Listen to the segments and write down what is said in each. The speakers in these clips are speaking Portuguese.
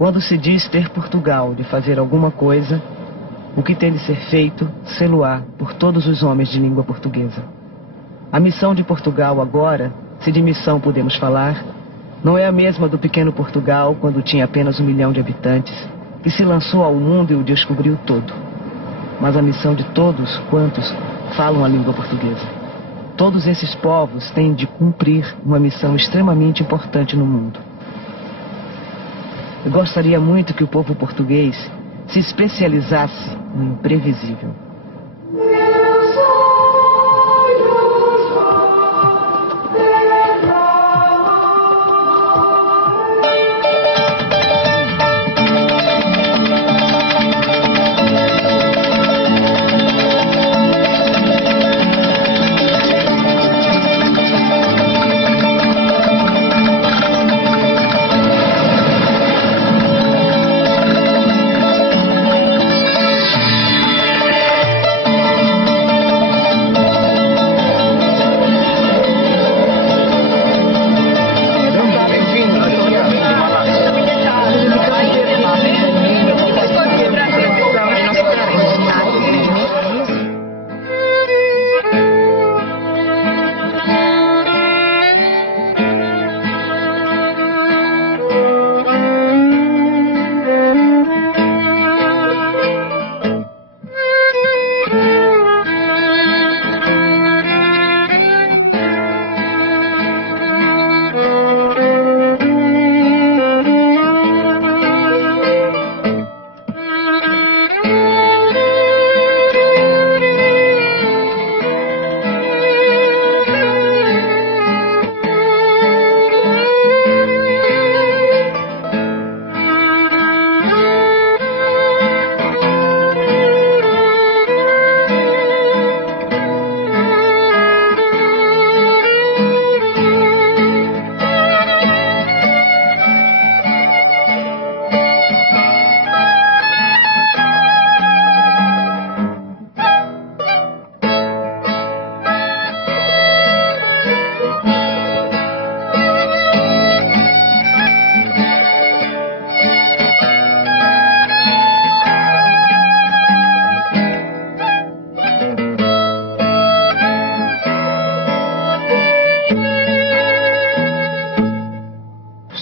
Quando se diz ter Portugal de fazer alguma coisa, o que tem de ser feito, sê-lo-á por todos os homens de língua portuguesa. A missão de Portugal agora, se de missão podemos falar, não é a mesma do pequeno Portugal quando tinha apenas 1 milhão de habitantes, que se lançou ao mundo e o descobriu todo. Mas a missão de todos quantos falam a língua portuguesa. Todos esses povos têm de cumprir uma missão extremamente importante no mundo. Eu gostaria muito que o povo português se especializasse no imprevisível.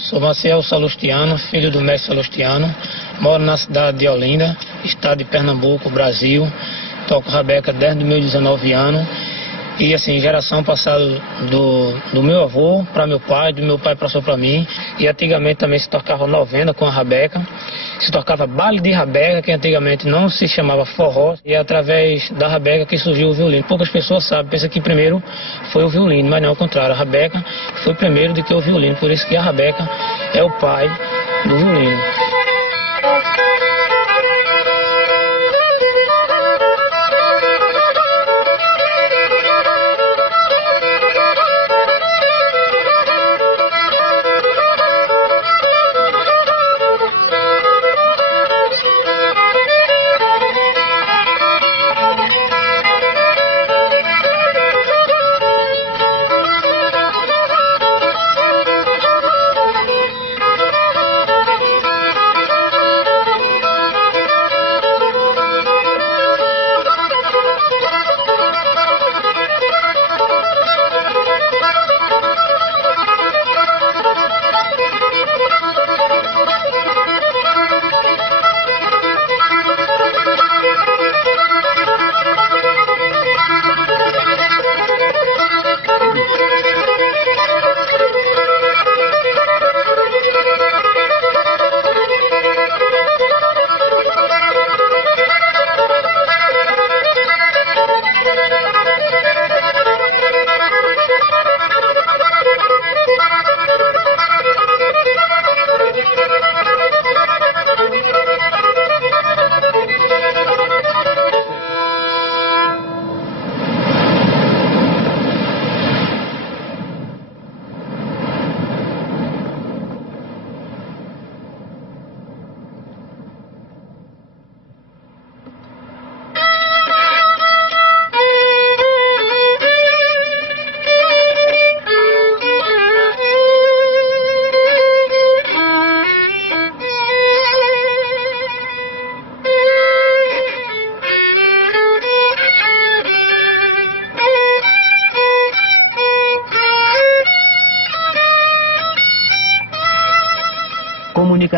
Sou Maciel Salustiano, filho do mestre Salustiano, moro na cidade de Olinda, estado de Pernambuco, Brasil. Toco rabeca desde meus 19 anos. E assim, geração passada do meu avô para meu pai, do meu pai passou para mim. E antigamente também se tocava novena com a rabeca. Se tocava baile de rabeca, que antigamente não se chamava forró. E é através da rabeca que surgiu o violino. Poucas pessoas sabem, pensam que primeiro foi o violino, mas não, ao contrário. A rabeca foi primeiro do que o violino. Por isso que a rabeca é o pai do violino.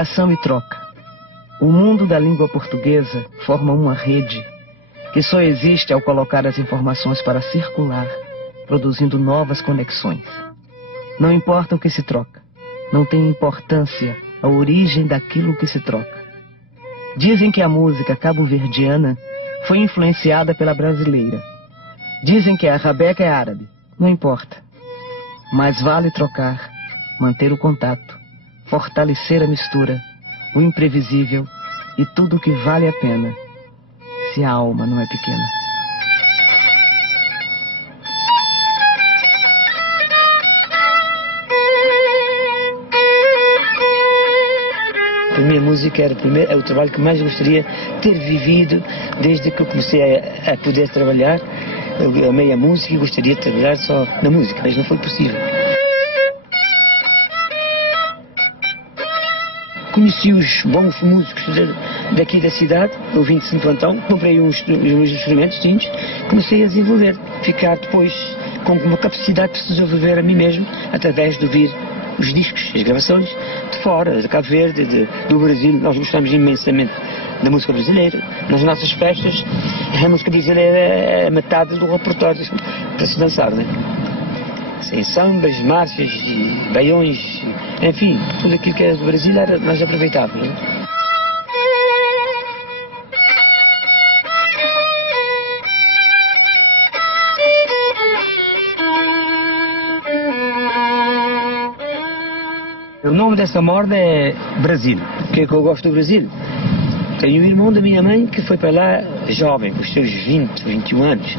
comunicação e troca. O mundo da língua portuguesa forma uma rede que só existe ao colocar as informações para circular, produzindo novas conexões. Não importa o que se troca, não tem importância a origem daquilo que se troca. Dizem que a música cabo-verdiana foi influenciada pela brasileira. Dizem que a rabeca é árabe, não importa. Mas vale trocar, manter o contato, fortalecer a mistura, o imprevisível e tudo o que vale a pena, se a alma não é pequena. A minha música é o trabalho que mais gostaria de ter vivido desde que eu comecei a poder trabalhar. Eu amei a música e gostaria de trabalhar só na música, mas não foi possível. Conheci os bons músicos daqui da cidade, eu vim de Santo Antão, comprei uns instrumentos tintos, comecei a desenvolver, ficar depois com uma capacidade de desenvolver a mim mesmo, através de ouvir os discos, as gravações de fora, de Cabo Verde, do Brasil. Nós gostamos imensamente da música brasileira. Nas nossas festas, a música brasileira é metade do repertório para se dançar, né? Em sambas, marchas, baiões, enfim, tudo aquilo que é do Brasil nós aproveitávamos, né? O nome dessa morda é Brasil. Por que é que eu gosto do Brasil? Tenho um irmão da minha mãe que foi para lá jovem, com os seus 20, 21 anos.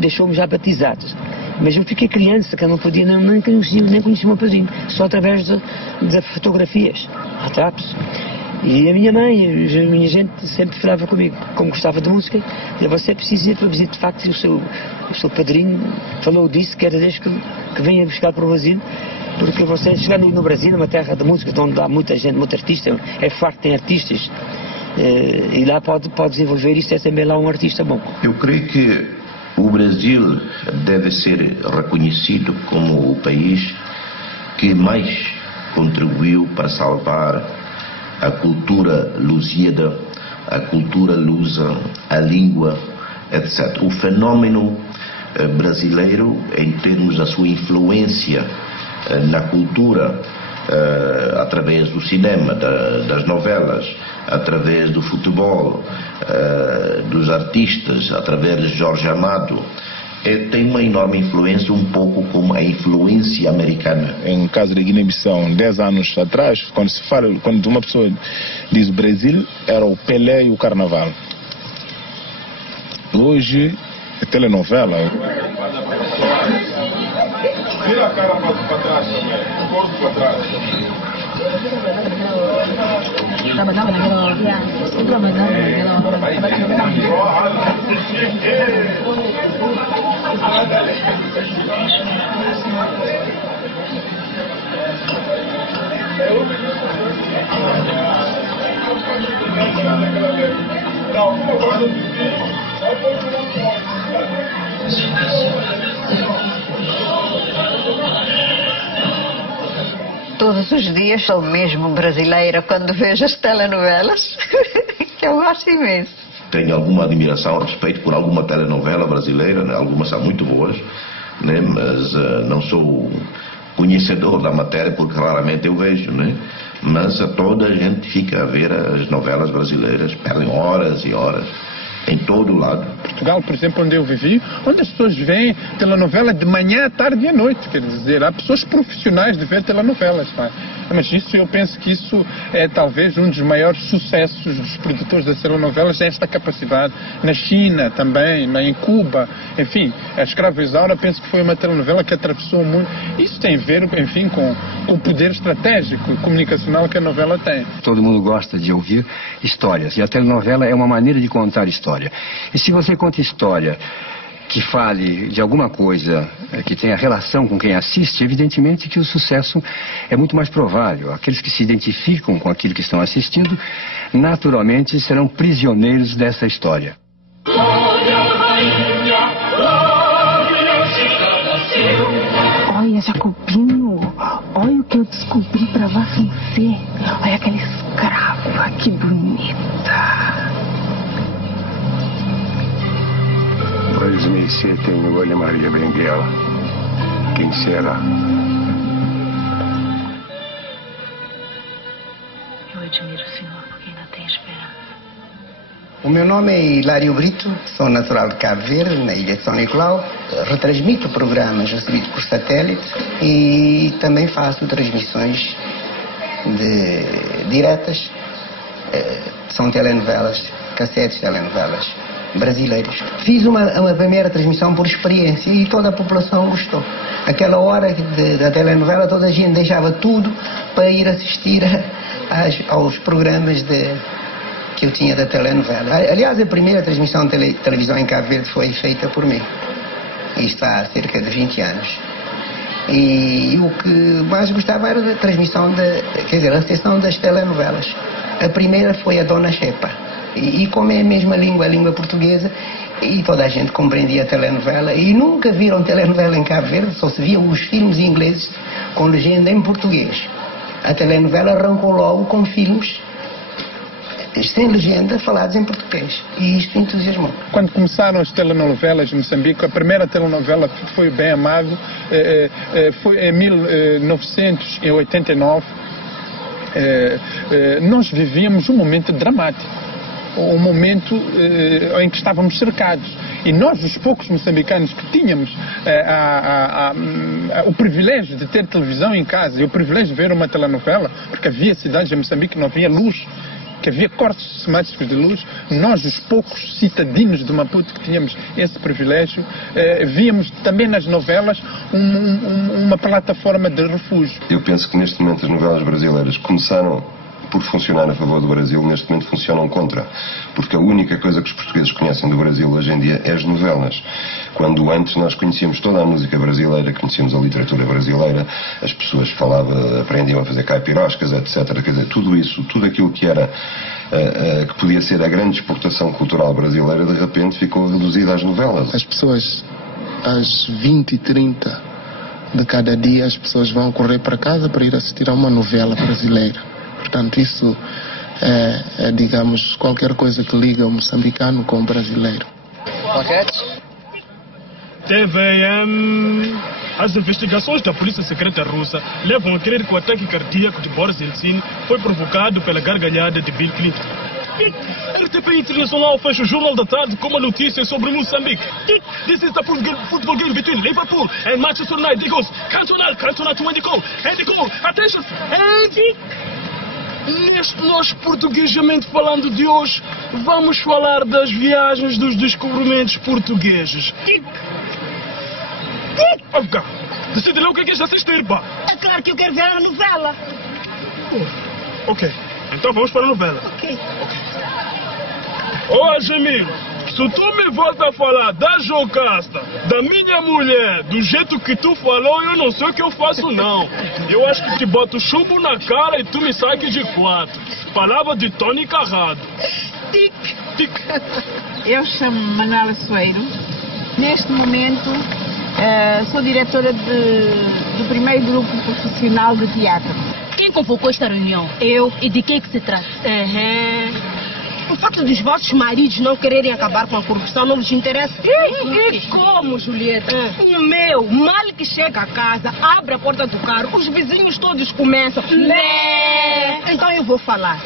Deixou-me já batizados. Mas eu fiquei criança, que eu não podia, nem conhecia o meu padrinho, só através de fotografias, retratos. E a minha mãe, a minha gente sempre falava comigo, como gostava de música, e você precisa ir para visitar. De facto, o seu padrinho falou disso, que era desde que venha buscar para o Brasil, porque você chegando no Brasil, uma terra de música, onde há muita gente, muito artista, é farto, tem artistas, e lá pode desenvolver isso, é também lá um artista bom. Eu creio que o Brasil deve ser reconhecido como o país que mais contribuiu para salvar a cultura lusíada, a cultura lusa, a língua, etc. O fenômeno brasileiro, em termos da sua influência na cultura, através do cinema, das novelas, através do futebol, dos artistas, através de Jorge Amado, tem uma enorme influência, um pouco como a influência americana. Em caso de Guiné-Bissau, 10 anos atrás, quando uma pessoa diz Brasil, era o Pelé e o Carnaval. Hoje, é telenovela. Vira a cara para trás também, o corpo para trás. Todos os dias sou mesmo brasileira quando vejo as telenovelas, que eu gosto imenso. Tenho alguma admiração, respeito por alguma telenovela brasileira, né? Algumas são muito boas, né? Mas não sou conhecedor da matéria, porque claramente eu vejo, né? Mas toda a gente fica a ver as novelas brasileiras, perdem horas e horas em todo lado. Portugal, por exemplo, onde eu vivi, onde as pessoas veem telenovela de manhã, à tarde e à noite, quer dizer, há pessoas profissionais de ver telenovelas, pá. Mas isso, eu penso que isso é talvez um dos maiores sucessos dos produtores das telenovelas, esta capacidade. Na China também, em Cuba, enfim, a Escrava Isaura, penso que foi uma telenovela que atravessou o mundo. Isso tem a ver, enfim, com o poder estratégico e comunicacional que a novela tem. Todo mundo gosta de ouvir histórias, e a telenovela é uma maneira de contar história. E se você conta história que fale de alguma coisa que tenha relação com quem assiste, evidentemente que o sucesso é muito mais provável. Aqueles que se identificam com aquilo que estão assistindo, naturalmente serão prisioneiros dessa história. Olha, Jacobinho, olha o que eu descobri para você. Olha aquela escrava, que bonita. 2007 em Olha Maria Benguela. Quem será? Eu admiro o senhor porque ainda tem esperança. O meu nome é Hilário Brito, sou natural de Cabo Verde, na ilha de São Nicolau. Retransmito programas recebidos por satélite e também faço transmissões diretas. São telenovelas, cassetes de telenovelas brasileiros. Fiz uma primeira transmissão por experiência e toda a população gostou. Aquela hora da telenovela toda a gente deixava tudo para ir assistir aos programas que eu tinha da telenovela. Aliás, a primeira transmissão de televisão em Cabo Verde foi feita por mim. Isto há cerca de 20 anos. E o que mais gostava era da transmissão, a recepção das telenovelas. A primeira foi a Dona Xepa. E como é a mesma língua, a língua portuguesa, e toda a gente compreendia a telenovela, e nunca viram telenovela em Cabo Verde, só se viam os filmes ingleses com legenda em português. A telenovela arrancou logo com filmes sem legenda, falados em português. E isto entusiasmou. Quando começaram as telenovelas em Moçambique, a primeira telenovela que foi Bem Amado foi em 1989. Nós vivíamos um momento dramático, um momento em que estávamos cercados. E nós, os poucos moçambicanos que tínhamos o privilégio de ter televisão em casa e o privilégio de ver uma telenovela, porque havia cidades em Moçambique que não havia luz, que havia cortes sistemáticos de luz, nós, os poucos cidadinos de Maputo que tínhamos esse privilégio, víamos também nas novelas uma plataforma de refúgio. Eu penso que neste momento as novelas brasileiras começaram por funcionar a favor do Brasil, neste momento funcionam contra, porque a única coisa que os portugueses conhecem do Brasil hoje em dia é as novelas. Quando antes nós conhecíamos toda a música brasileira, conhecíamos a literatura brasileira, as pessoas aprendiam a fazer caipiroscas, etc. Quer dizer, tudo isso, tudo aquilo que era que podia ser a grande exportação cultural brasileira, de repente ficou reduzido às novelas. As pessoas, às 20 e 30 de cada dia, as pessoas vão correr para casa para ir assistir a uma novela brasileira. Portanto, isso é, digamos, qualquer coisa que liga o moçambicano com o brasileiro. TVM. As investigações da Polícia Secreta Russa levam a crer que o ataque cardíaco de Boris Yeltsin foi provocado pela gargalhada de Bill Clinton. RTP Internacional fecha o Jornal da Tarde com uma notícia sobre Moçambique. This is the football game between Liverpool and Manchester United. It goes Cantona to win the goal. And the goal, attention, and... Neste nosso portuguesamente falando de hoje, vamos falar das viagens dos descobrimentos portugueses. Decide lá o que é que assistir, pá. É claro que eu quero ver a novela. Ok, então vamos para a novela. Ok. Ô, Gemil, se tu me volta a falar da Jocasta, da minha mulher, do jeito que tu falou, eu não sei o que eu faço, não. Eu acho que te boto chumbo na cara e tu me sai de 4. Palavra de Tony Carrado. Tic. Eu chamo-me Manuela Soeiro. Neste momento, sou diretora do primeiro grupo profissional de teatro. Quem convocou esta reunião? Eu. E de que se trata? O fato dos vossos maridos não quererem acabar com a corrupção não vos interessa? E como, Julieta? O meu, mal que chega a casa, abre a porta do carro, os vizinhos todos começam. Então eu vou falar.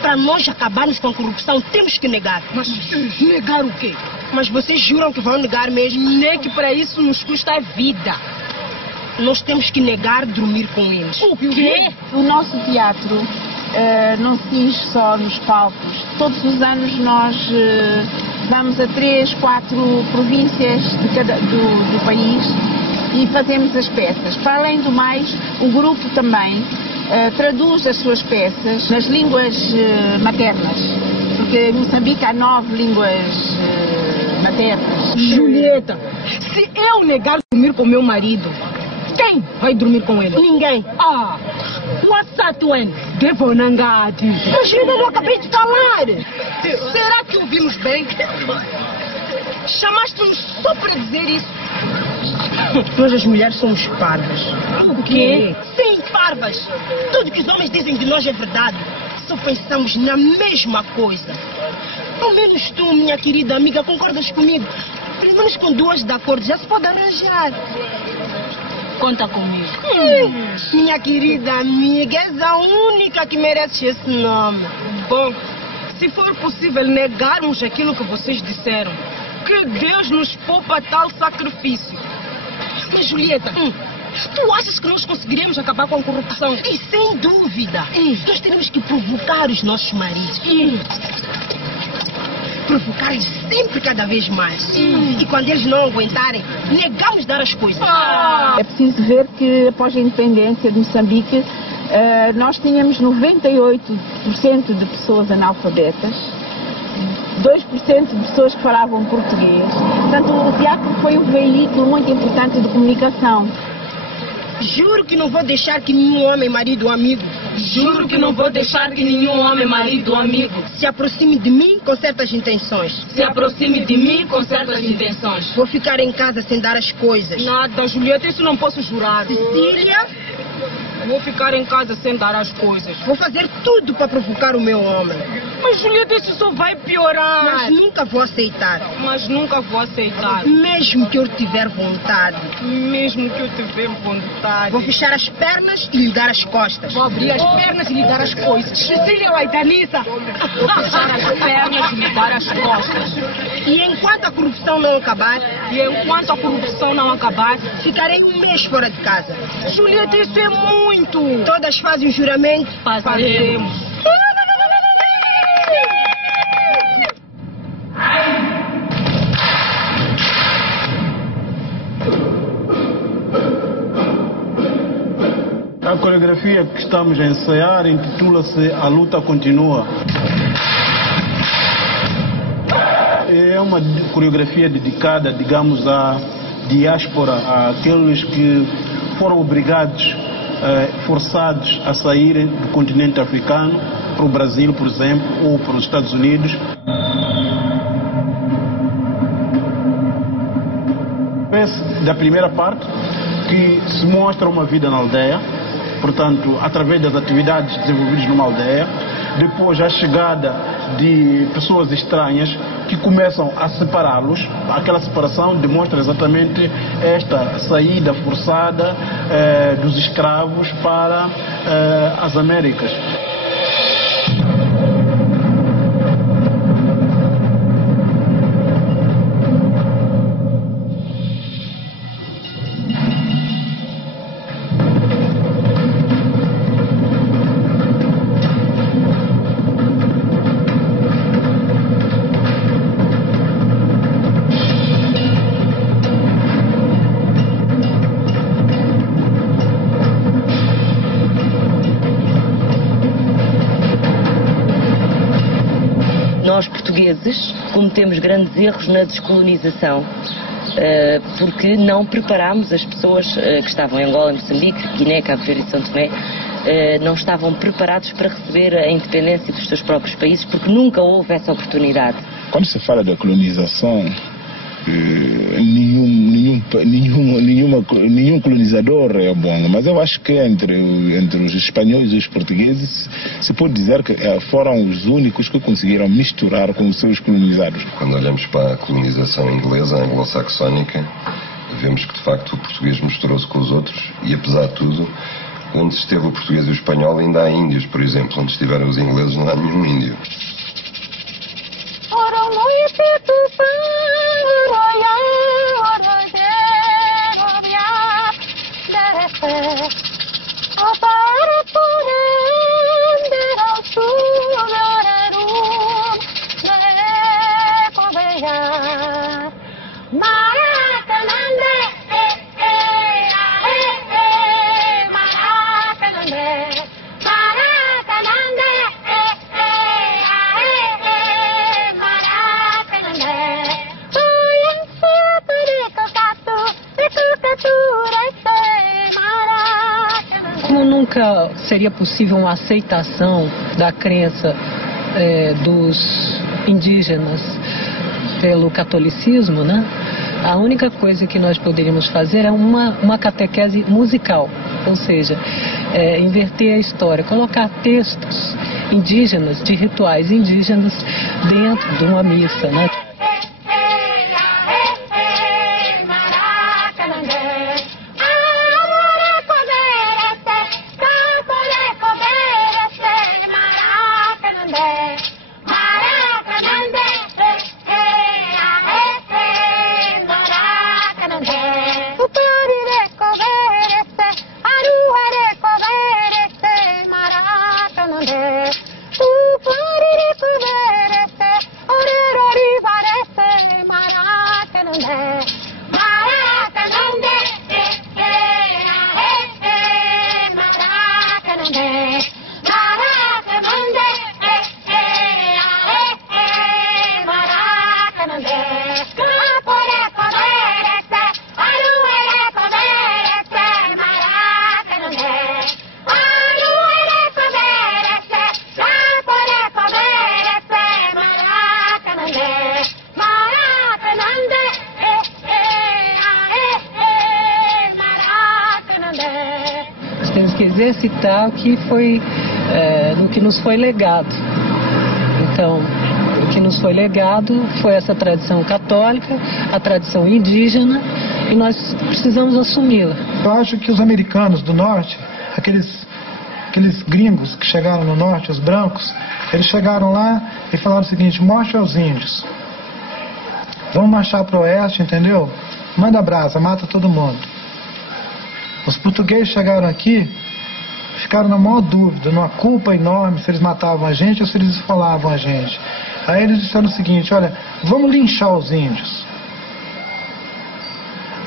Para nós acabarmos com a corrupção, temos que negar. Mas negar o quê? Mas vocês juram que vão negar mesmo? Nem que para isso nos custa a vida. Nós temos que negar dormir com eles. O quê? O nosso teatro não se cinge só nos palcos. Todos os anos nós vamos a 3, 4 províncias do país e fazemos as peças. Para além do mais, o grupo também traduz as suas peças nas línguas maternas, porque em Moçambique há 9 línguas maternas. Julieta, se eu negar dormir com meu marido, quem vai dormir com ele? Ninguém. Wassatuen, Devonangati. Mas eu não acabei de falar. Será que ouvimos bem? Chamaste-nos só para dizer isso? Nós as mulheres somos parvas. O quê? Sim, parvas. Tudo que os homens dizem de nós é verdade. Só pensamos na mesma coisa. Ao menos tu, minha querida amiga, concordas comigo? Pelo menos com duas de acordo já se pode arranjar. Conta comigo. Minha querida amiga, és a única que merece esse nome. Bom, se for possível negarmos aquilo que vocês disseram, que Deus nos poupa tal sacrifício. Mas, Julieta, tu achas que nós conseguiremos acabar com a corrupção? E sem dúvida, nós temos que provocar os nossos maridos. Provocar-lhes sempre cada vez mais. E quando eles não aguentarem, negamos dar as coisas. É preciso ver que após a independência de Moçambique, nós tínhamos 98% de pessoas analfabetas, 2% de pessoas que falavam português. Portanto, o teatro foi um veículo muito importante de comunicação. Juro que não vou deixar que nenhum homem, marido ou amigo, juro que não vou deixar que nenhum homem, marido ou amigo se aproxime de mim com certas intenções. Se aproxime de mim com certas intenções. Vou ficar em casa sem dar as coisas. Nada, Julieta, isso não posso jurar. Cecília? Vou ficar em casa sem dar as coisas. Vou fazer tudo para provocar o meu homem. Mas, Julieta, isso só vai piorar. Mas nunca vou aceitar. Mas nunca vou aceitar. Mesmo que eu tiver vontade. Mesmo que eu tiver vontade. Vou fechar as pernas e lhe dar as costas. Vou abrir as pernas e lhe dar as coisas. Cecília Waitaniza. Vou fechar as pernas e lhe dar as costas. E enquanto a corrupção não acabar, ficarei um mês fora de casa. Julieta, isso é muito. Todas fazem um juramento. Fazemos. A coreografia que estamos a ensaiar intitula-se A Luta Continua. É uma coreografia dedicada, digamos, à diáspora, àqueles que foram obrigados, forçados a saírem do continente africano para o Brasil, por exemplo, ou para os Estados Unidos. Da primeira parte, que se mostra uma vida na aldeia, portanto, através das atividades desenvolvidas numa aldeia. Depois, a chegada de pessoas estranhas que começam a separá-los. Aquela separação demonstra exatamente esta saída forçada dos escravos para as Américas. Cometemos grandes erros na descolonização, porque não preparámos as pessoas que estavam em Angola, Moçambique, Guiné, Cabo Verde e São Tomé, não estavam preparados para receber a independência dos seus próprios países, porque nunca houve essa oportunidade. Quando se fala da colonização, nenhum colonizador é bom, mas eu acho que entre os espanhóis e os portugueses se pode dizer que foram os únicos que conseguiram misturar com os seus colonizados. Quando olhamos para a colonização inglesa, anglo-saxónica, vemos que de facto o português misturou-se com os outros e, apesar de tudo, onde esteve o português e o espanhol ainda há índios, por exemplo. Onde estiveram os ingleses não há nenhum índio. Como nunca seria possível uma aceitação da crença dos indígenas pelo catolicismo, né? A única coisa que nós poderíamos fazer é uma catequese musical, ou seja, inverter a história, colocar textos indígenas, de rituais indígenas dentro de uma missa, né? Citar o que foi no que nos foi legado. Então, o que nos foi legado foi essa tradição católica, a tradição indígena, e nós precisamos assumi-la. Eu acho que os americanos do norte, aqueles gringos que chegaram no norte, os brancos, eles chegaram lá e falaram o seguinte: morte aos índios, vamos marchar para o oeste, entendeu? Manda brasa, mata todo mundo. Os portugueses chegaram aqui, ficaram na maior dúvida, numa culpa enorme, se eles matavam a gente ou se eles esfolavam a gente. Aí eles disseram o seguinte: olha, vamos linchar os índios.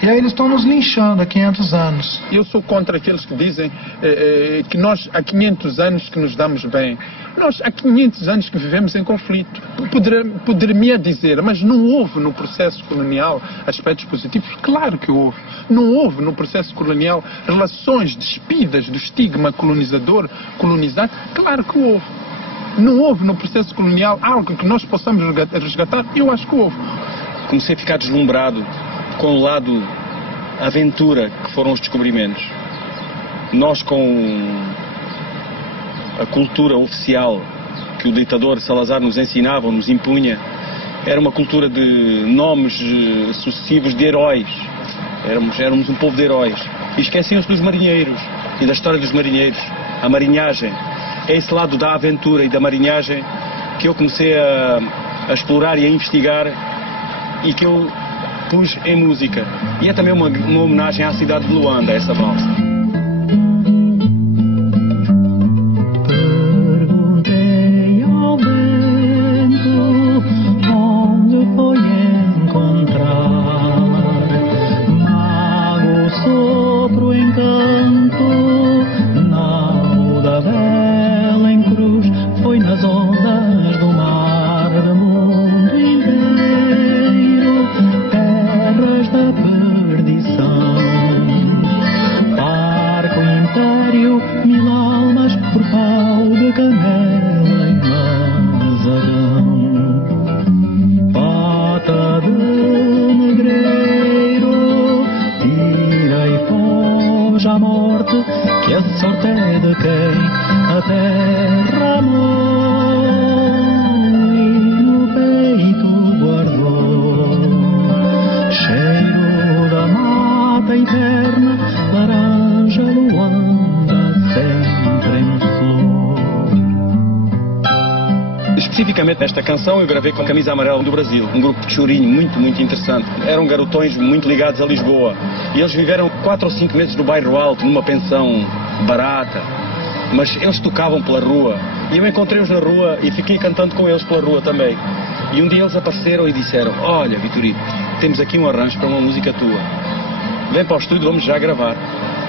E aí eles estão nos linchando há 500 anos. Eu sou contra aqueles que dizem que nós há 500 anos que nos damos bem. Nós há 500 anos que vivemos em conflito. Poderia dizer, mas não houve no processo colonial aspectos positivos? Claro que houve. Não houve no processo colonial relações despidas do estigma colonizador, colonizado? Claro que houve. Não houve no processo colonial algo que nós possamos resgatar? Eu acho que houve. Comecei a ficar deslumbrado com o lado aventura que foram os descobrimentos. Nós, com a cultura oficial que o ditador Salazar nos ensinava, nos impunha, era uma cultura de nomes sucessivos de heróis. Éramos um povo de heróis. E esqueciam-se dos marinheiros e da história dos marinheiros. A marinhagem. É esse lado da aventura e da marinhagem que eu comecei a explorar e a investigar e que eu pus em música. E é também uma homenagem à cidade de Luanda, essa valsa. Perguntei ao vento onde foi encontrar mago, sopro, encanto, nau da vela em cruz, foi nas ondas do mar do mundo inteiro, terras da perdição. Barco império, 1000 almas por pau de canela e mazagão. Pata de negreiro, tira e foge à morte, que a sorte é de quem a terra amou e no peito guardou. Cheiro da mata eterna, laranja, Luanda, sempre em flor. Especificamente nesta canção eu gravei com a Camisa Amarela do Brasil, um grupo de chorinho muito interessante. Eram garotões muito ligados a Lisboa e eles viveram 4 ou 5 meses no bairro Alto, numa pensão barata, mas eles tocavam pela rua e eu encontrei-os na rua e fiquei cantando com eles pela rua também. E um dia eles apareceram e disseram: olha, Vitorino, temos aqui um arranjo para uma música tua, vem para o estúdio, vamos já gravar.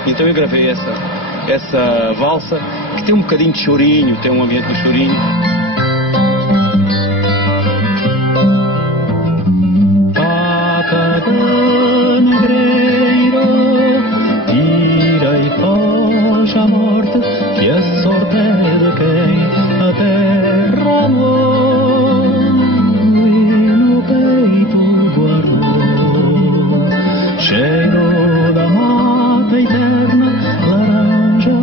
Então eu gravei essa valsa que tem um bocadinho de chorinho, tem um ambiente de chorinho. Pata de negreiro, tira e foge à morte, que a sorte é de quem a terra amou e no peito guardou. Cheiro da mata eterna, laranja,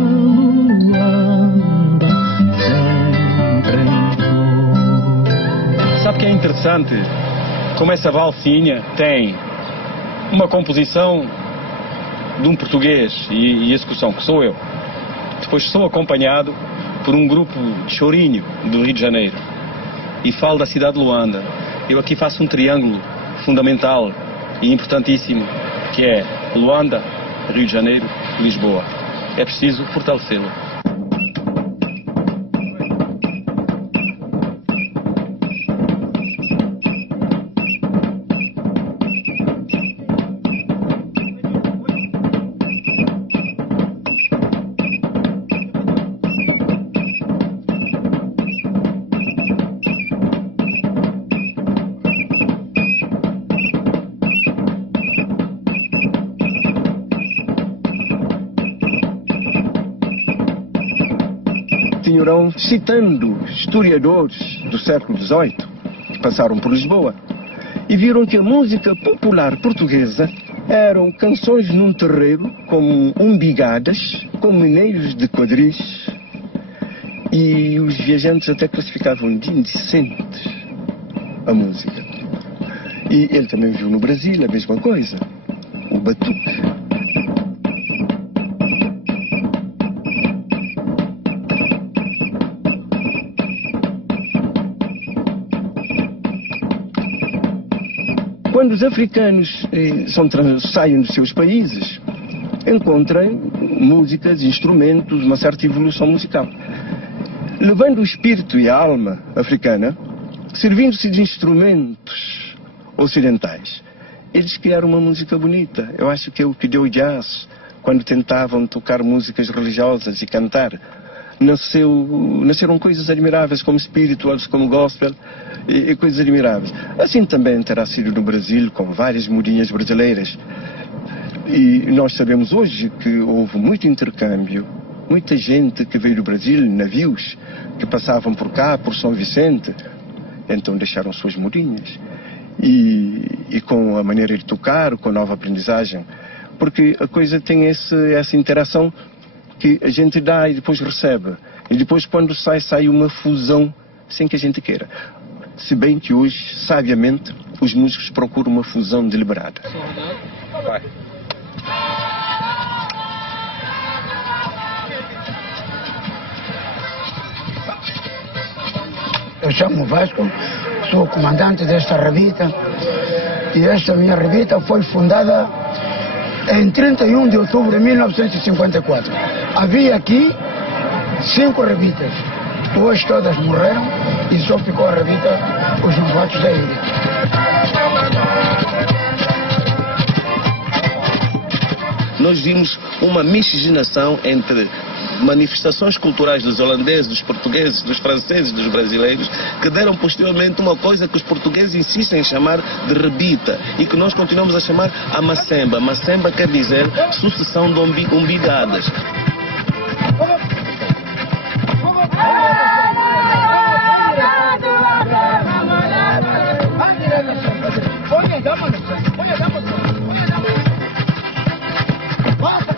interessante como essa valsinha tem uma composição de um português e execução, que sou eu. Depois sou acompanhado por um grupo de chorinho do Rio de Janeiro e falo da cidade de Luanda. Eu aqui faço um triângulo fundamental e importantíssimo, que é Luanda, Rio de Janeiro, Lisboa. É preciso fortalecê-lo. Irão citando historiadores do século XVIII que passaram por Lisboa e viram que a música popular portuguesa eram canções num terreiro como umbigadas, com mineiros de quadris, e os viajantes até classificavam de indecentes a música. E ele também viu no Brasil a mesma coisa, o batuque. Quando os africanos saem dos seus países, encontram músicas, instrumentos, uma certa evolução musical. Levando o espírito e a alma africana, servindo-se de instrumentos ocidentais, eles criaram uma música bonita. Eu acho que é o que deu jazz, quando tentavam tocar músicas religiosas e cantar. Nasceram coisas admiráveis como spirituals, como gospel e coisas admiráveis. Assim também terá sido no Brasil, com várias modinhas brasileiras. E nós sabemos hoje que houve muito intercâmbio, muita gente que veio do Brasil, navios que passavam por cá, por São Vicente, então deixaram suas modinhas. E com a maneira de tocar, com a nova aprendizagem, porque a coisa tem essa interação que a gente dá e depois recebe. E depois, quando sai uma fusão sem que a gente queira. Se bem que hoje, sabiamente, os músicos procuram uma fusão deliberada. Vai. Eu chamo Vasco, sou comandante desta revista, e esta minha revista foi fundada em 31 de outubro de 1954. Havia aqui 5 revistas. Hoje todas morreram e só ficou a revista Os Novatos da Ilha. Nós vimos uma miscigenação entre manifestações culturais dos holandeses, dos portugueses, dos franceses, dos brasileiros, que deram posteriormente uma coisa que os portugueses insistem em chamar de rebita e que nós continuamos a chamar a macemba. Macemba quer dizer sucessão de umbigadas.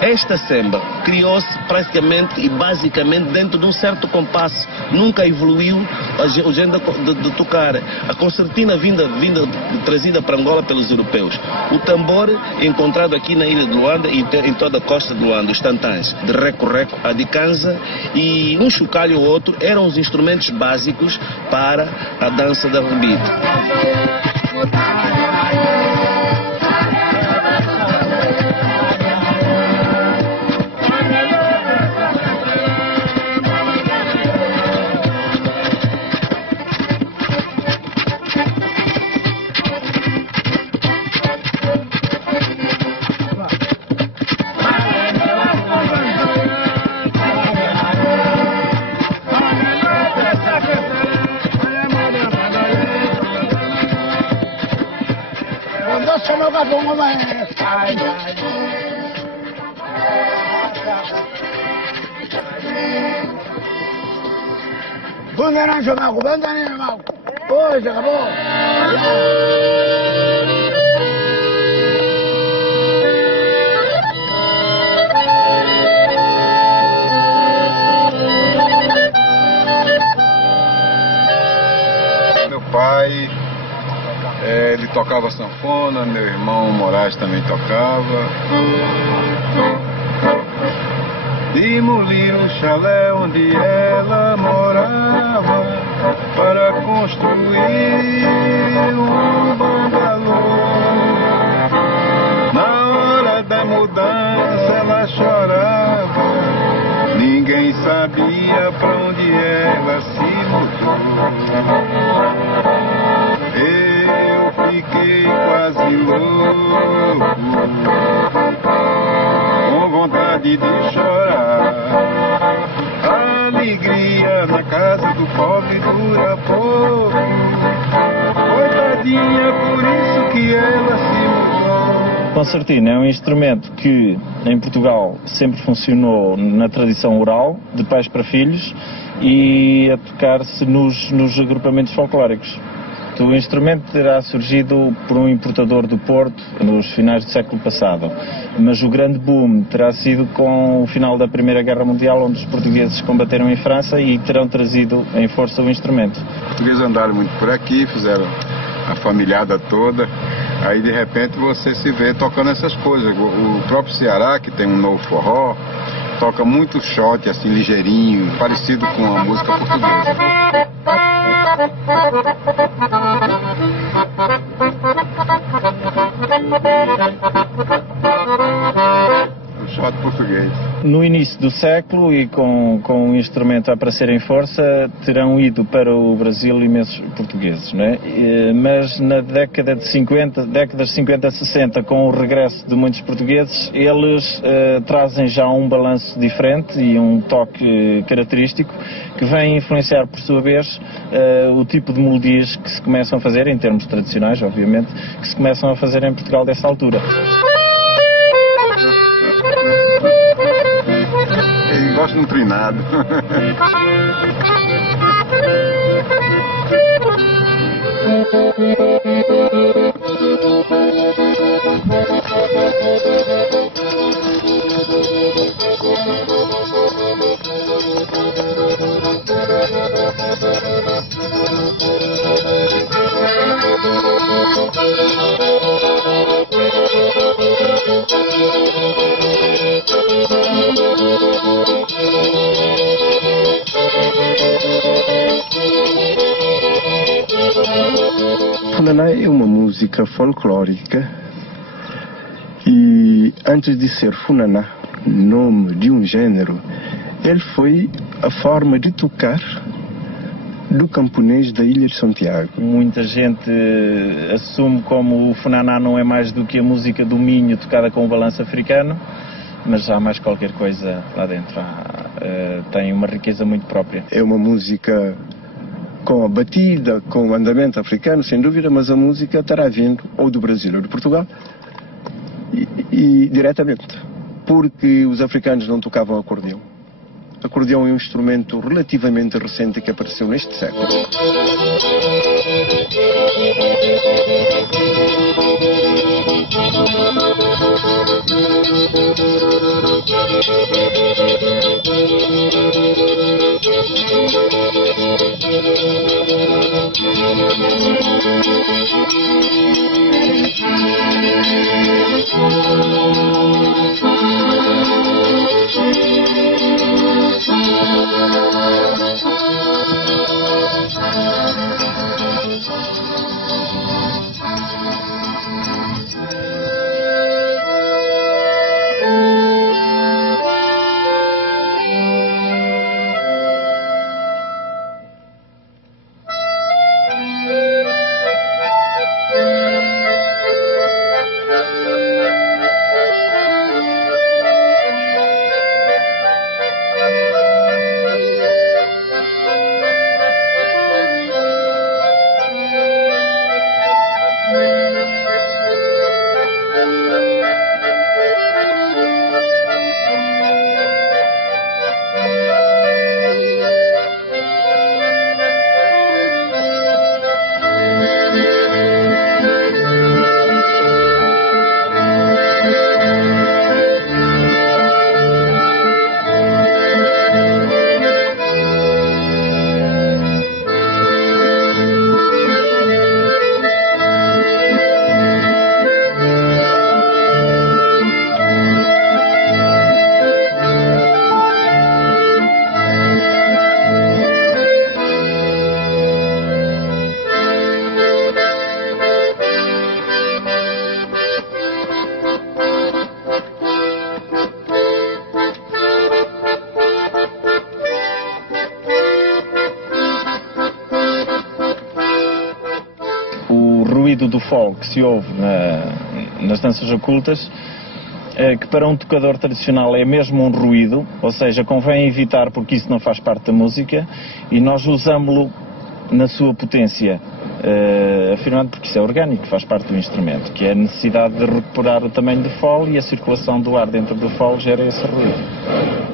Esta semba criou-se praticamente e basicamente dentro de um certo compasso. Nunca evoluiu a agenda de tocar. A concertina trazida para Angola pelos europeus. O tambor encontrado aqui na ilha de Luanda e em toda a costa de Luanda. Os tantãs de reco-reco, a dicanza e um chocalho ou outro eram os instrumentos básicos para a dança da rebita. Hoje acabou. Meu pai Ele tocava sanfona, meu irmão Moraes também tocava. Demoliram o chalé onde ela morava para construir um bangalô. Na hora da mudança ela chorava, ninguém sabia pra onde ela se mudou. Eu fiquei quase louco, com vontade de chorar. A alegria na casa do pobre dura pouco. Coitadinha, por isso que ela se mudou. A concertina é um instrumento que em Portugal sempre funcionou na tradição oral, de pais para filhos, e a tocar-se nos agrupamentos folclóricos. O instrumento terá surgido por um importador do Porto nos finais do século passado, mas o grande boom terá sido com o final da Primeira Guerra Mundial, onde os portugueses combateram em França e terão trazido em força o instrumento. Os portugueses andaram muito por aqui, fizeram a familhada toda, aí de repente você se vê tocando essas coisas. O próprio Ceará, que tem um novo forró, toca muito shot, assim, ligeirinho, parecido com a música portuguesa. O shot português. No início do século, e com o instrumento a aparecer em força, terão ido para o Brasil imensos portugueses, não é? Mas na décadas 50, 60, com o regresso de muitos portugueses, eles trazem já um balanço diferente e um toque característico que vem influenciar, por sua vez, o tipo de melodias que se começam a fazer, em termos tradicionais, obviamente, que se começam a fazer em Portugal dessa altura. Eu gosto de um trinado. Funaná é uma música folclórica e antes de ser Funaná, nome de um gênero, ele foi a forma de tocar do camponês da Ilha de Santiago. Muita gente assume como o Funaná não é mais do que a música do Minho tocada com o balanço africano, mas há mais qualquer coisa lá dentro. Tem uma riqueza muito própria. É uma música com a batida, com o andamento africano, sem dúvida, mas a música estará vindo ou do Brasil ou de Portugal e diretamente, porque os africanos não tocavam acordeão. Acordeão é um instrumento relativamente recente que apareceu neste século. fole que se ouve nas danças ocultas, que para um tocador tradicional é mesmo um ruído, ou seja, convém evitar porque isso não faz parte da música, e nós usámo-lo na sua potência, afirmando porque isso é orgânico, faz parte do instrumento, que é a necessidade de recuperar o tamanho do fole, e a circulação do ar dentro do fole gera esse ruído.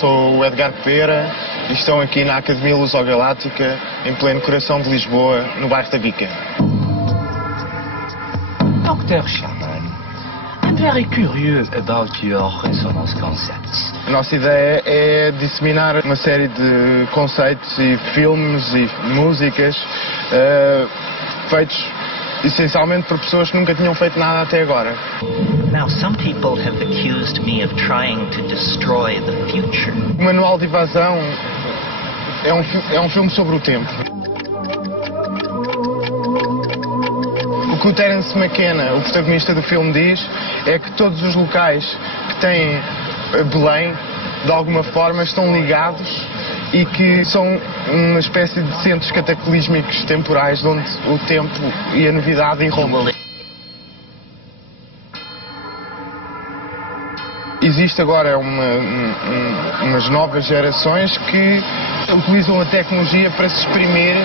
Sou o Edgar Pera e estão aqui na Academia Lusogaláctica, em pleno coração de Lisboa, no bairro da Bica. Dr. Shaman, I'm very curious about your resonance concepts. A nossa ideia é disseminar uma série de conceitos e filmes e músicas feitos essencialmente por pessoas que nunca tinham feito nada até agora. Now, some people have accused me of trying to destroy the future. O Manual de Evasão é um filme sobre o tempo. O que o Terence McKenna, o protagonista do filme, diz é que todos os locais que têm Belém, de alguma forma, estão ligados e que são uma espécie de centros cataclísmicos temporais onde o tempo e a novidade irrompem. Existe agora umas novas gerações que utilizam a tecnologia para se exprimir.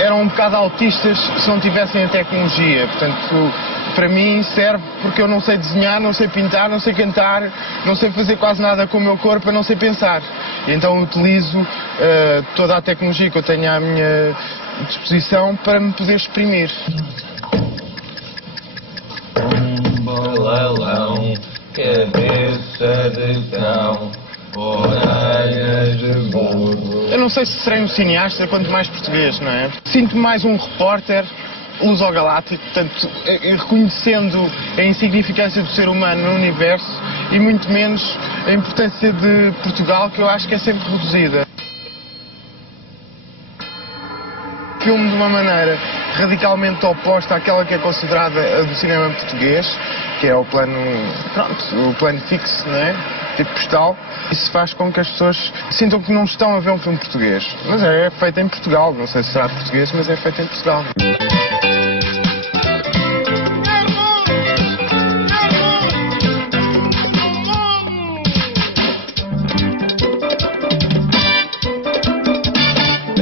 Eram um bocado autistas se não tivessem a tecnologia. Portanto, para mim serve porque eu não sei desenhar, não sei pintar, não sei cantar, não sei fazer quase nada com o meu corpo, não sei pensar. E então utilizo toda a tecnologia que eu tenho à minha disposição para me poder exprimir. Eu não sei se serei um cineasta, quanto mais português, não é? Sinto-me mais um repórter lusogaláctico, portanto, reconhecendo a insignificância do ser humano no universo e muito menos a importância de Portugal, que eu acho que é sempre reduzida. Filme de uma maneira radicalmente oposta àquela que é considerada a do cinema português, que é o plano fixo, não é? Tipo postal. Isso faz com que as pessoas sintam que não estão a ver um filme português. Mas é feito em Portugal, não sei se será português, mas é feito em Portugal.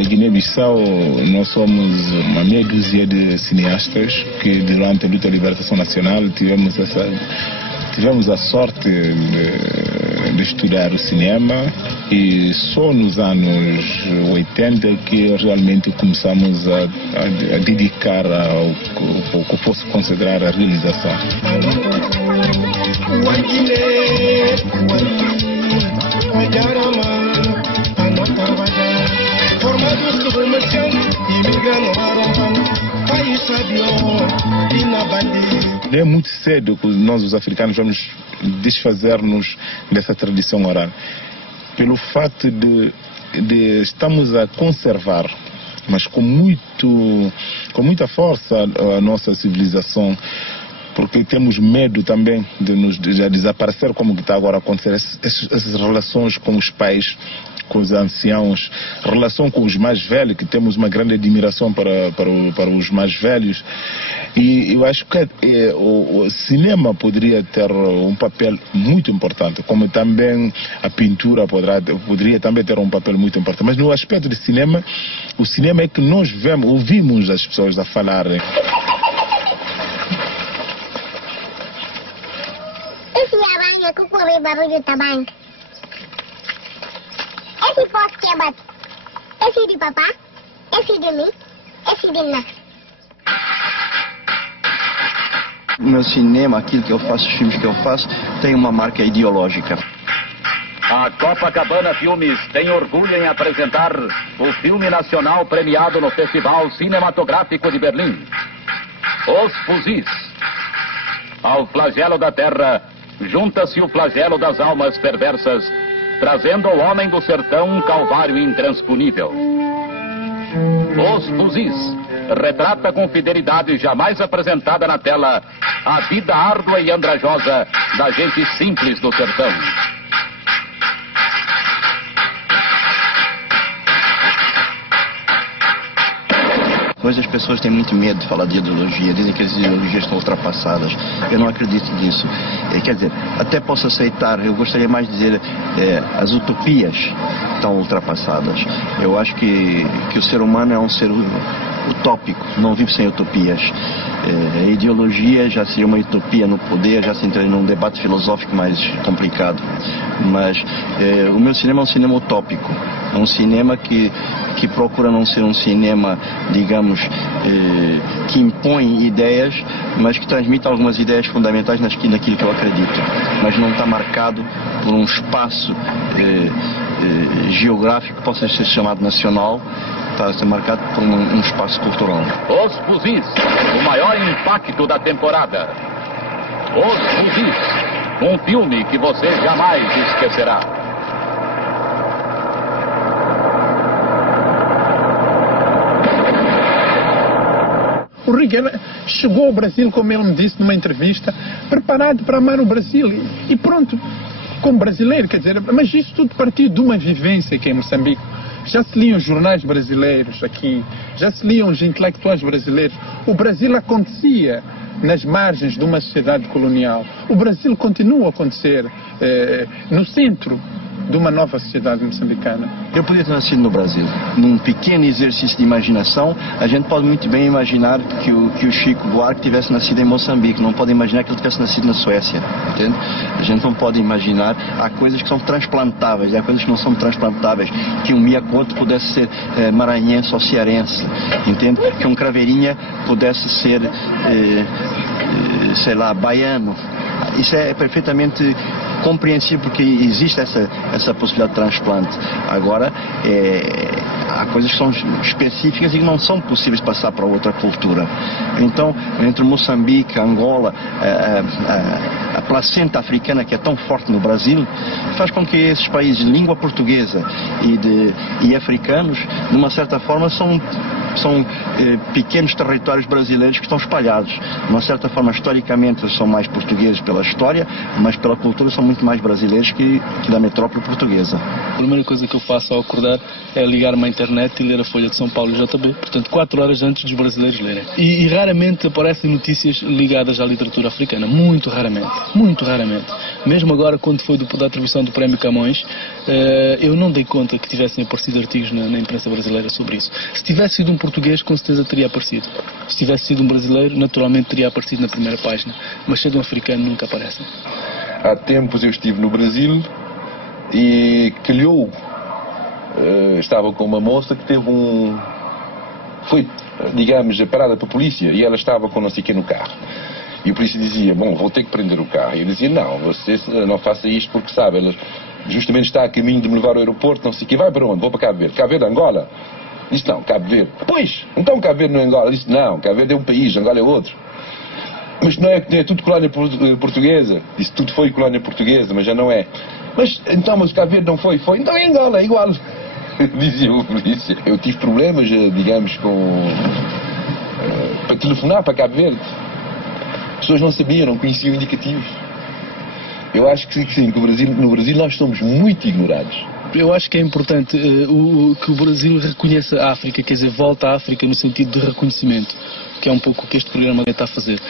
Guiné-Bissau, nós somos uma meia dúzia de cineastas que durante a luta de libertação nacional tivemos a sorte de estudar o cinema, e só nos anos 80 que realmente começamos a dedicar ao que posso considerar a realização. Não é muito cedo que nós, os africanos, vamos desfazer-nos dessa tradição oral. Pelo fato de estamos a conservar, mas com muita força, a nossa civilização, porque temos medo também de desaparecer, como está agora a acontecer, essas relações com os pais, com os anciãos, relação com os mais velhos, que temos uma grande admiração para os mais velhos. E eu acho que o cinema poderia ter um papel muito importante, como também a pintura poderia também ter um papel muito importante. Mas no aspecto de cinema, o cinema é que nós ouvimos as pessoas a falarem. Esse abaixo é que o barulho também. Esse posto que é bate. Esse de papá, esse de mim, esse de nós. Meu cinema, aquilo que eu faço, os filmes que eu faço, tem uma marca ideológica. A Copacabana Filmes tem orgulho em apresentar o filme nacional premiado no Festival Cinematográfico de Berlim. Os Fuzis. Ao flagelo da terra junta-se o flagelo das almas perversas, trazendo ao homem do sertão um calvário intransponível. Os Fuzis retrata com fidelidade jamais apresentada na tela a vida árdua e andrajosa da gente simples do sertão. Hoje as pessoas têm muito medo de falar de ideologia, dizem que as ideologias estão ultrapassadas. Eu não acredito nisso. Quer dizer, até posso aceitar, eu gostaria mais de dizer, as utopias estão ultrapassadas. Eu acho que o ser humano é um ser utópico, não vive sem utopias. A ideologia já seria uma utopia no poder, já se entra num debate filosófico mais complicado. Mas o meu cinema é um cinema utópico, é um cinema que procura não ser um cinema, digamos, que impõe ideias, mas que transmite algumas ideias fundamentais naquilo que eu acredito. Mas não está marcado por um espaço geográfico que possa ser chamado nacional, está a ser marcado por um espaço cultural. Os Fuzis, o maior impacto da temporada. Os Fuzis, um filme que você jamais esquecerá. O Reagan chegou ao Brasil, como ele me disse numa entrevista, preparado para amar o Brasil. E pronto, como brasileiro, quer dizer, mas isso tudo partiu de uma vivência aqui em Moçambique. Já se liam os jornais brasileiros aqui, já se liam os intelectuais brasileiros. O Brasil acontecia nas margens de uma sociedade colonial. O Brasil continua a acontecer no centro de uma nova sociedade moçambicana. Eu podia ter nascido no Brasil. Num pequeno exercício de imaginação, a gente pode muito bem imaginar que o Chico Buarque tivesse nascido em Moçambique. Não pode imaginar que ele tivesse nascido na Suécia. Entende? A gente não pode imaginar. Há coisas que são transplantáveis, há coisas que não são transplantáveis. Que um Miyakoto pudesse ser maranhense ou cearense. Entende? Que um Craveirinha pudesse ser, sei lá, baiano. Isso é perfeitamente compreensível, porque existe essa possibilidade de transplante. Agora, há coisas que são específicas e que não são possíveis de passar para outra cultura. Então, entre Moçambique, Angola, a placenta africana, que é tão forte no Brasil, faz com que esses países de língua portuguesa e africanos, de uma certa forma, são pequenos territórios brasileiros que estão espalhados. De uma certa forma, historicamente, são mais portugueses pela história, mas pela cultura são muito mais brasileiros que da metrópole portuguesa. A primeira coisa que eu faço ao acordar é ligar-me à internet e ler a Folha de São Paulo e JB, portanto 4 horas antes dos brasileiros lerem. E raramente aparecem notícias ligadas à literatura africana, muito raramente, muito raramente. Mesmo agora, quando foi da atribuição do Prémio Camões, eu não dei conta que tivessem aparecido artigos na imprensa brasileira sobre isso. Se tivesse sido um português, com certeza teria aparecido. Se tivesse sido um brasileiro, naturalmente teria aparecido na primeira página, mas sendo um africano nunca aparecem. Há tempos eu estive no Brasil e calhou, estava com uma moça que teve foi, digamos, parada para a polícia e ela estava com não sei o que no carro. E o polícia dizia, bom, vou ter que prender o carro. E eu dizia, não, você não faça isto porque sabe, ela justamente está a caminho de me levar ao aeroporto, não sei o que, vai para onde? Vou para Cabo Verde. Cabo Verde, Angola? Disse, não, Cabo Verde. Pois, então Cabo Verde não é Angola. Disse, não, Cabo Verde é um país, Angola é outro. Mas não é tudo colónia portuguesa. Disse, tudo foi colónia portuguesa, mas já não é. Mas, então, mas Cabo Verde não foi? Foi, então é Angola, é igual. Dizia o polícia. Eu tive problemas, digamos, para telefonar para Cabo Verde. As pessoas não sabiam, não conheciam indicativos. Eu acho que sim, que no Brasil nós somos muito ignorados. Eu acho que é importante que o Brasil reconheça a África, quer dizer, volta à África no sentido de reconhecimento, que é um pouco o que este programa tenta a fazer.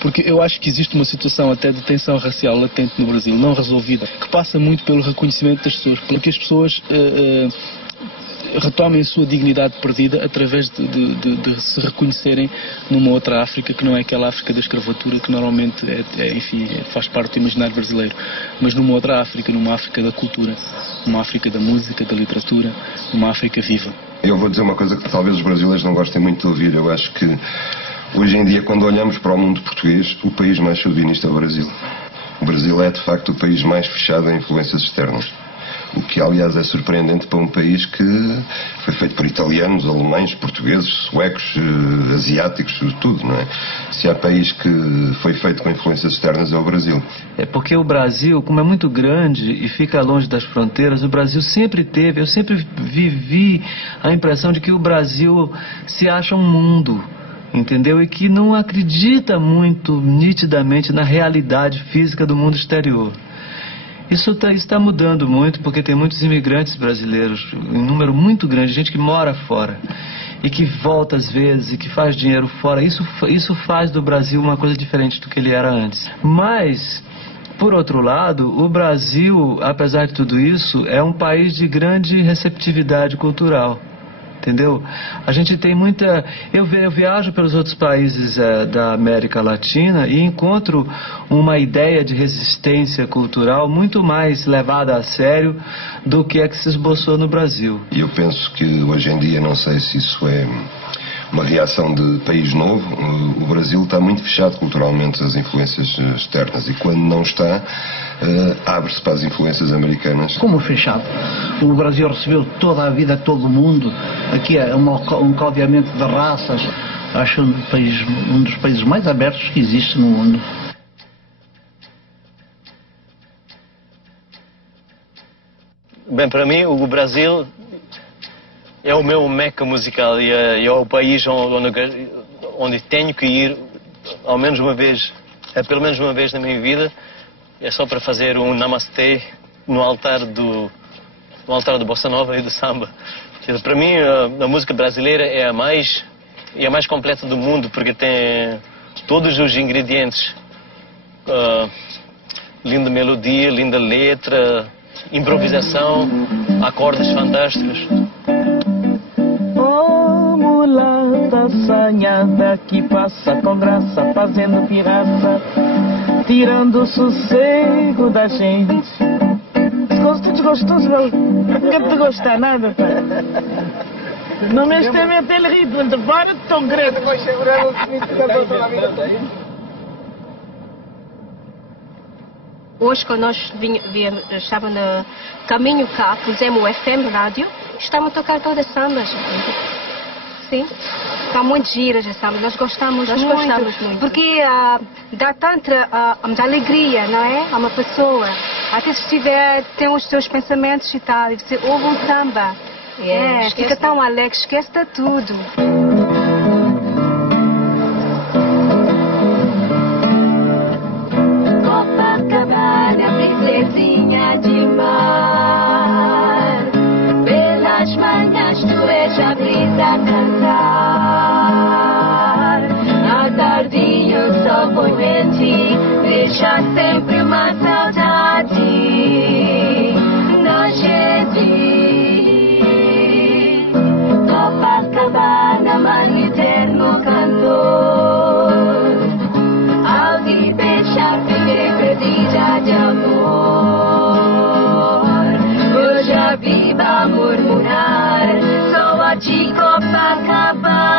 Porque eu acho que existe uma situação até de tensão racial latente no Brasil, não resolvida, que passa muito pelo reconhecimento das pessoas, porque as pessoas retomem a sua dignidade perdida através de se reconhecerem numa outra África que não é aquela África da escravatura que normalmente enfim, faz parte do imaginário brasileiro, mas numa outra África, numa África da cultura, uma África da música, da literatura, uma África viva. Eu vou dizer uma coisa que talvez os brasileiros não gostem muito de ouvir. Eu acho que hoje em dia, quando olhamos para o mundo português, o país mais chauvinista é o Brasil. O Brasil é de facto o país mais fechado a influências externas. O que, aliás, é surpreendente para um país que foi feito por italianos, alemães, portugueses, suecos, asiáticos, tudo, não é? Se há país que foi feito com influências externas é o Brasil. É porque o Brasil, como é muito grande e fica longe das fronteiras, o Brasil sempre teve, eu sempre vivi a impressão de que o Brasil se acha um mundo, entendeu? E que não acredita muito nitidamente na realidade física do mundo exterior. Isso está mudando muito, porque tem muitos imigrantes brasileiros, um número muito grande, gente que mora fora e que volta às vezes e que faz dinheiro fora. Isso faz do Brasil uma coisa diferente do que ele era antes. Mas, por outro lado, o Brasil, apesar de tudo isso, é um país de grande receptividade cultural. Entendeu? A gente tem muita... Eu viajo pelos outros países da América Latina e encontro uma ideia de resistência cultural muito mais levada a sério do que é que se esboçou no Brasil. E eu penso que hoje em dia, não sei se isso é uma reação de país novo, o Brasil está muito fechado culturalmente às influências externas e quando não está, abre-se para as influências americanas. Como fechado? O Brasil recebeu toda a vida, todo o mundo. Aqui é um caldeamento de raças. Acho um dos países mais abertos que existe no mundo. Bem, para mim, o Brasil é o meu meca musical e é o país onde tenho que ir ao menos uma vez, pelo menos uma vez na minha vida. É só para fazer um namastê no altar do Bossa Nova e do Samba. Para mim, a música brasileira é a mais completa do mundo, porque tem todos os ingredientes. Linda melodia, linda letra, improvisação, acordes fantásticos. Oh, mulata assanhada que passa com graça, fazendo pirraça, tirando o sossego da gente. Desgostoso, não. Nunca te gostar nada. Não me estou metendo ritmo, de fora de tão grande. Hoje, quando nós estávamos no caminho cá, pusemos o FM rádio, estamos a tocar todas as sambas. Sim, está muito giras as sambas, nós gostamos muito. Porque dá tanta alegria, não é? A uma pessoa. Até se tem os seus pensamentos e tal, e você ouve um samba. Fica tão alegre, esquece de tudo. Copacabana, princesinha de mar, pelas manhãs tu és a brisa a cantar. À tardinha o sol poente deixa sempre uma saudade na gente. Copacabana, mar eterno cantor, ao te beijar fiquei perdida de amor. Eu já vivo a murmurar, só a ti Copacabana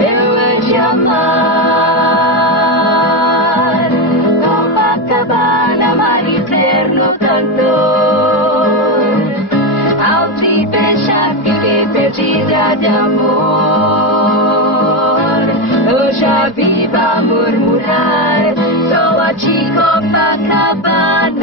eu hei de amar. Copacabana, mar eterno cantor, ao te beijar fiquei perdida de amor. Eu já vivo a murmurar, só a ti Copacabana